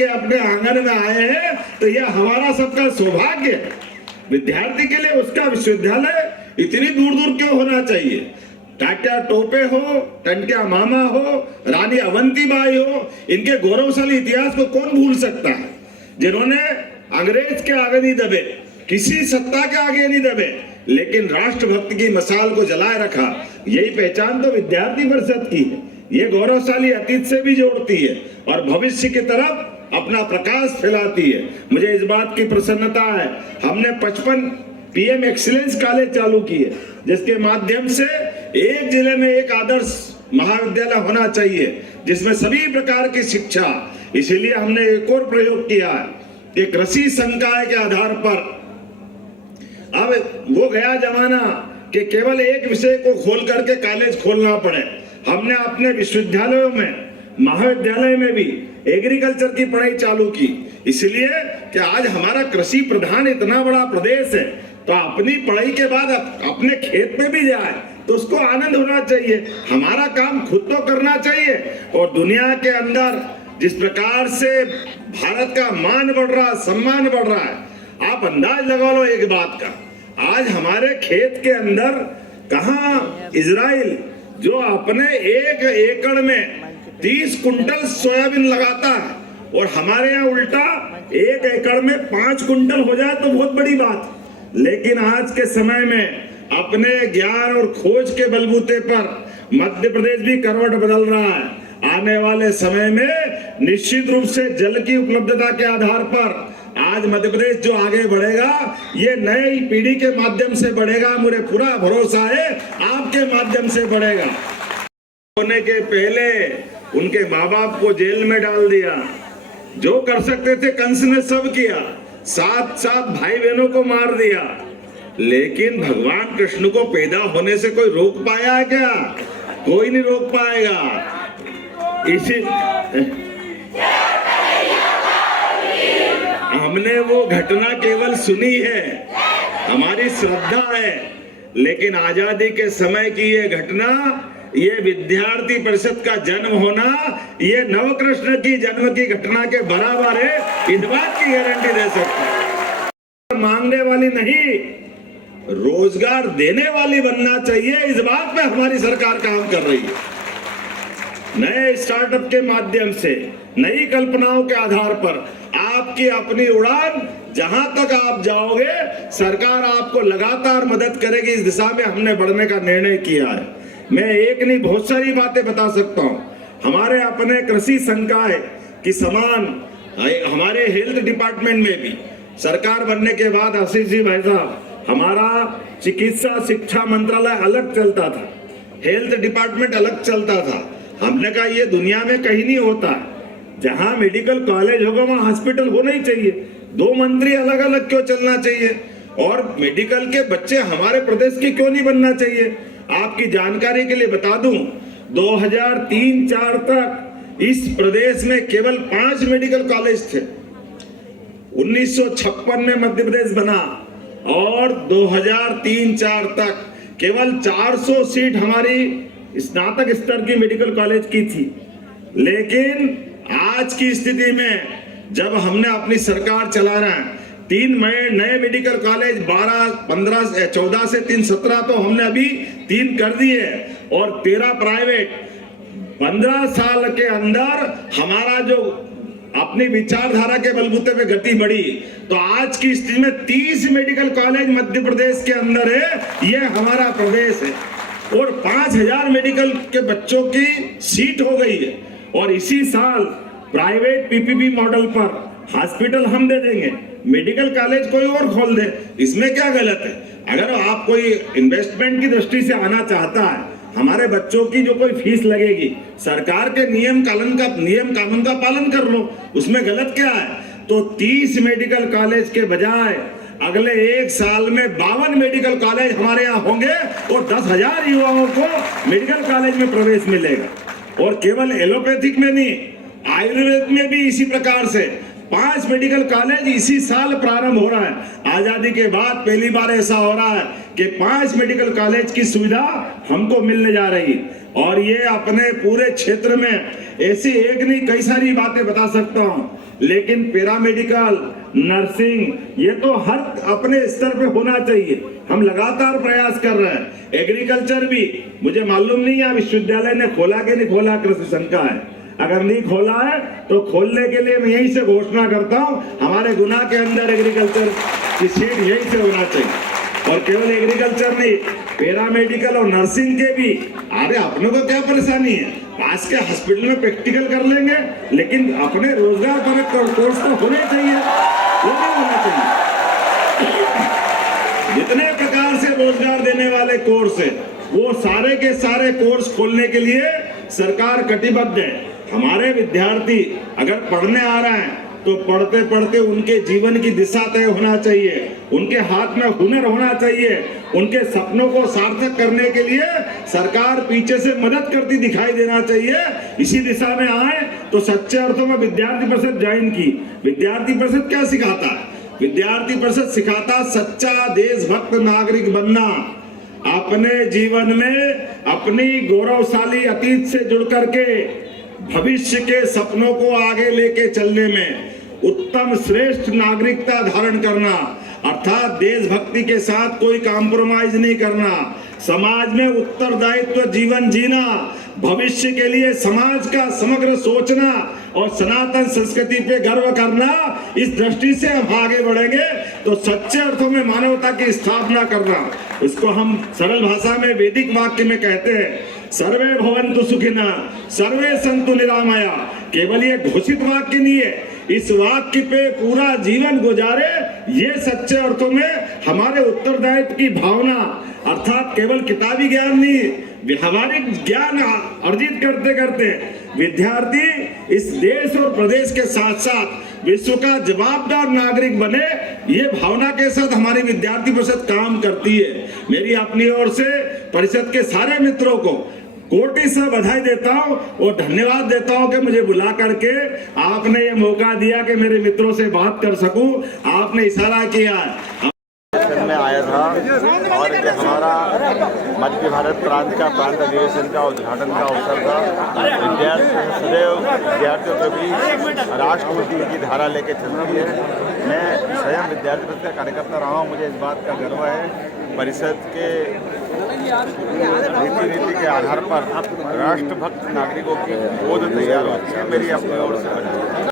के अपने आंगन में आए हैं तो यह हमारा सबका सौभाग्य है। विद्यार्थी के लिए उसका विश्वविद्यालय इतनी दूर दूर क्यों होना चाहिए? टाटा टोपे हो, टंट्या मामा हो, रानी अवंतीबाई हो, इनके गौरवशाली इतिहास को कौन भूल सकता है, जिन्होंने अंग्रेज के आगे नहीं दबे, किसी सत्ता के आगे नहीं दबे, लेकिन राष्ट्रभक्ति की मशाल को जलाए रखा। यही पहचान तो विद्यार्थी परिषद की है। ये गौरवशाली अतीत से भी जोड़ती है और भविष्य की तरफ अपना प्रकाश फैलाती है। मुझे इस बात की प्रसन्नता है, हमने 55 पीएम एक्सीलेंस कॉलेज चालू किए, जिसके माध्यम से एक जिले में एक आदर्श महाविद्यालय होना चाहिए जिसमें सभी प्रकार की शिक्षा। इसीलिए हमने एक और प्रयोग किया है कि कृषि संकाय के आधार पर, अब वो गया जमाना कि केवल एक विषय को खोल करके कॉलेज खोलना पड़े। हमने अपने विश्वविद्यालयों में, महाविद्यालय में भी एग्रीकल्चर की पढ़ाई चालू की, इसलिए कि आज हमारा कृषि प्रधान इतना बड़ा प्रदेश है, तो अपनी पढ़ाई के बाद अपने खेत में भी जाए तो उसको आनंद होना चाहिए। हमारा काम खुद तो करना चाहिए। और दुनिया के अंदर जिस प्रकार से भारत का मान बढ़ रहा, सम्मान बढ़ रहा है, आप अंदाज लगा लो एक बात का, आज हमारे खेत के अंदर कहां इजराइल जो अपने 1 एकड़ में 30 कुंटल सोयाबीन लगाता है और हमारे यहाँ उल्टा 1 एकड़ में 5 कुंटल हो जाए तो बहुत बड़ी बात। लेकिन आज के समय में अपने ज्ञान और खोज के बलबूते पर मध्य प्रदेश भी करवट बदल रहा है। आने वाले समय में निश्चित रूप से जल की उपलब्धता के आधार पर आज मध्य प्रदेश जो आगे बढ़ेगा, ये नई पीढ़ी के माध्यम से बढ़ेगा। मुझे पूरा भरोसा है आपके माध्यम से बढ़ेगा। होने के पहले उनके माँ बाप को जेल में डाल दिया, जो कर सकते थे कंस ने सब किया, 7 भाई बहनों को मार दिया, लेकिन भगवान कृष्ण को पैदा होने से कोई रोक पाया है क्या? कोई नहीं रोक पाएगा। इसी हमने वो घटना केवल सुनी है, हमारी श्रद्धा है, लेकिन आजादी के समय की ये घटना, ये विद्यार्थी परिषद का जन्म होना, ये नवकृष्ण की जन्म की घटना के बराबर है। इस बात की गारंटी दे सकता है। मांगने वाली नहीं, रोजगार देने वाली बनना चाहिए। इस बात पे हमारी सरकार काम कर रही है। नए स्टार्टअप के माध्यम से, नई कल्पनाओं के आधार पर आपकी अपनी उड़ान, जहां तक आप जाओगे सरकार आपको लगातार मदद करेगी। इस दिशा में हमने बढ़ने का निर्णय किया है। मैं एक नहीं बहुत सारी बातें बता सकता हूं। हमारे अपने कृषि संकाय की समान हमारे हेल्थ डिपार्टमेंट में भी सरकार बनने के बाद आशीष जी भाई साहब, हमारा चिकित्सा शिक्षा मंत्रालय अलग चलता था, हेल्थ डिपार्टमेंट अलग चलता था। हमने कहा ये दुनिया में कहीं नहीं होता, जहां मेडिकल कॉलेज होगा वहां हॉस्पिटल होना ही चाहिए। 2 मंत्री अलग अलग क्यों चलना चाहिए? और मेडिकल के बच्चे हमारे प्रदेश के क्यों नहीं बनना चाहिए? आपकी जानकारी के लिए बता दूं, 2003-4 तक इस प्रदेश में केवल 5 मेडिकल कॉलेज थे। 1956 में मध्य प्रदेश बना और 2003-4 तक केवल 400 सीट हमारी स्नातक स्तर की मेडिकल कॉलेज की थी। लेकिन आज की स्थिति में जब हमने अपनी सरकार चला रहे हैं, 3 नए मेडिकल कॉलेज, 14 से 3 17 तो हमने अभी 3 कर दिए और 13 प्राइवेट। 15 साल के अंदर हमारा जो अपनी विचारधारा के बलबूते पे गति बढ़ी, तो आज की स्थिति में 30 मेडिकल कॉलेज मध्य प्रदेश के अंदर है। ये हमारा प्रदेश है और 5000 मेडिकल के बच्चों की सीट हो गई है। और इसी साल प्राइवेट पीपीपी मॉडल पर हॉस्पिटल हम दे देंगे, मेडिकल कॉलेज कोई और खोल दे, इसमें क्या गलत है? अगर आप कोई इन्वेस्टमेंट की दृष्टि से आना चाहता है, हमारे बच्चों की जो कोई फीस लगेगी, सरकार के नियम कानून का पालन कर लो, उसमें गलत क्या है? तो 30 मेडिकल कॉलेज के बजाय अगले 1 साल में 52 मेडिकल कॉलेज हमारे यहाँ होंगे और 10,000 युवाओं को मेडिकल कॉलेज में प्रवेश मिलेगा। और केवल एलोपैथिक में नहीं, आयुर्वेद में भी इसी प्रकार से 5 मेडिकल कॉलेज इसी साल प्रारंभ हो रहा है। आजादी के बाद पहली बार ऐसा हो रहा है कि 5 मेडिकल कॉलेज की सुविधा हमको मिलने जा रही है। और ये अपने पूरे क्षेत्र में ऐसी एक नहीं कई सारी बातें बता सकता हूं, लेकिन पैरामेडिकल, नर्सिंग ये तो हर अपने स्तर पे होना चाहिए। हम लगातार प्रयास कर रहे हैं। एग्रीकल्चर भी मुझे मालूम नहीं है विश्वविद्यालय ने खोला कि नहीं खोला, कृषि शंका है। अगर नहीं खोला है तो खोलने के लिए मैं यहीं से घोषणा करता हूं, हमारे गुना के अंदर एग्रीकल्चर की सीट यहीं से होना चाहिए। और केवल एग्रीकल्चर नहीं, पैरामेडिकल और नर्सिंग के भी, अरे अपने को क्या परेशानी है, पास के हॉस्पिटल में प्रैक्टिकल कर लेंगे, लेकिन अपने रोजगार पर कोर्स तो होने चाहिए, वो नहीं होना चाहिए। जितने प्रकार से रोजगार देने वाले कोर्स है वो सारे के सारे कोर्स खोलने के लिए सरकार कटिबद्ध है। हमारे विद्यार्थी अगर पढ़ने आ रहे हैं तो पढ़ते पढ़ते उनके जीवन की दिशा तय होना चाहिए, उनके हाथ में हुनर होना चाहिए, उनके सपनों को सार्थक करने के लिए सरकार पीछे से मदद करती दिखाई देना चाहिए। इसी दिशा में आए तो सच्चे अर्थों में विद्यार्थी परिषद ज्वाइन की। विद्यार्थी परिषद क्या सिखाता है? विद्यार्थी परिषद सिखाता सच्चा देशभक्त नागरिक बनना, अपने जीवन में अपनी गौरवशाली अतीत से जुड़ करके भविष्य के सपनों को आगे लेके चलने में उत्तम श्रेष्ठ नागरिकता धारण करना, अर्थात देशभक्ति के साथ कोई कॉम्प्रोमाइज नहीं करना, समाज में उत्तरदायित्व जीवन जीना, भविष्य के लिए समाज का समग्र सोचना और सनातन संस्कृति पे गर्व करना। इस दृष्टि से हम आगे बढ़ेंगे तो सच्चे अर्थों में मानवता की स्थापना करना, इसको हम सरल भाषा में वैदिक वाक्य में कहते हैं सर्वे भवन्तु सुखिनः सर्वे सन्तु निरामया। केवल ये घोषित वाक्य नहीं है, इस वाक्य पे पूरा जीवन गुजारे, ये सच्चे अर्थों में हमारे उत्तरदायित्व की भावना, अर्थात केवल किताबी ज्ञान नहीं, व्यावहारिक ज्ञान अर्जित करते करते विद्यार्थी इस देश और प्रदेश के साथ साथ विश्व का जवाबदार नागरिक बने, ये भावना के साथ हमारी विद्यार्थी परिषद काम करती है। मेरी अपनी ओर से परिषद के सारे मित्रों को कोटि से बधाई देता हूं और धन्यवाद देता हूं कि मुझे बुला करके आपने ये मौका दिया कि मेरे मित्रों से बात कर सकूं, आपने इशारा किया। में आया था और ये हमारा मध्य भारत प्रांत का प्रांत अधिवेशन का उद्घाटन का अवसर था। सदैव विद्यार्थियों के बीच राष्ट्रपति की धारा लेके चलती है। मैं स्वयं विद्यार्थी परिषद का कार्यकर्ता रहा हूँ, मुझे इस बात का गर्व है परिषद के रीति के आधार पर राष्ट्रभक्त नागरिकों की बोध तैयार होती है। मेरी अपनी ओर से